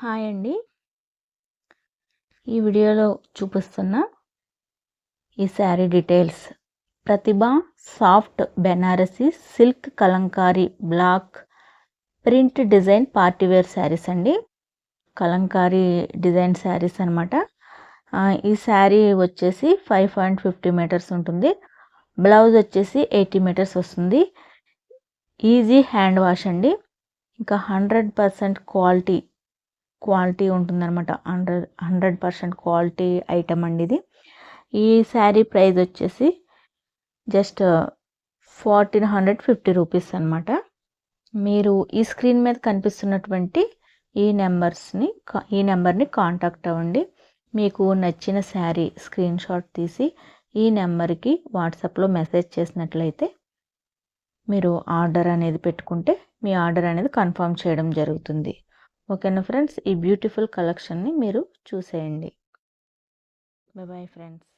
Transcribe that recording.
Hi అండి. ఈ వీడియోలో చూపిస్తున్న ఈ sari details Pratibha soft Banarasi silk Kalamkari block print design partywear saris అండి. కలంకారీ డిజైన్ శారీస్ అనమాట. ఈ శారీ వచ్చేసి 5.50 మీటర్స్ ఉంటుంది. బ్లౌజ్ వచ్చేసి 80 మీటర్స్ వస్తుంది. ఈజీ హ్యాండ్ వాష్ అండి. ఇంకా 100% క్వాలిటీ ఉంటుందన్నమాట. 100% క్వాలిటీ ఐటమ్ అండి ఇది. ఈ శారీ ప్రైస్ వచ్చేసి జస్ట్ 1450 రూపీస్ అనమాట. మీరు ఈ స్క్రీన్ మీద కనిపిస్తున్నటువంటి ఈ నెంబర్ని కాంటాక్ట్ అవ్వండి. మీకు నచ్చిన శారీ స్క్రీన్ షాట్ తీసి ఈ నెంబర్కి వాట్సాప్లో మెసేజ్ చేసినట్లయితే మీరు ఆర్డర్ అనేది పెట్టుకుంటే మీ ఆర్డర్ అనేది కన్ఫర్మ్ చేయడం జరుగుతుంది. ఓకేనా ఫ్రెండ్స్, ఈ బ్యూటిఫుల్ కలెక్షన్ని మీరు చూసేయండి. Boy friends.